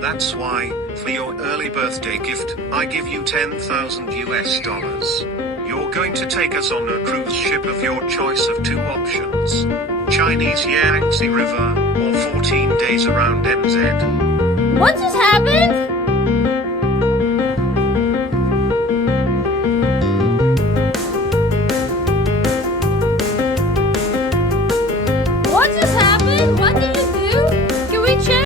That's why, for your early birthday gift, I give you 10,000 US dollars. You're going to take us on a cruise ship of your choice of two options. Chinese Yangtze River, or 14 days around NZ. What just happened?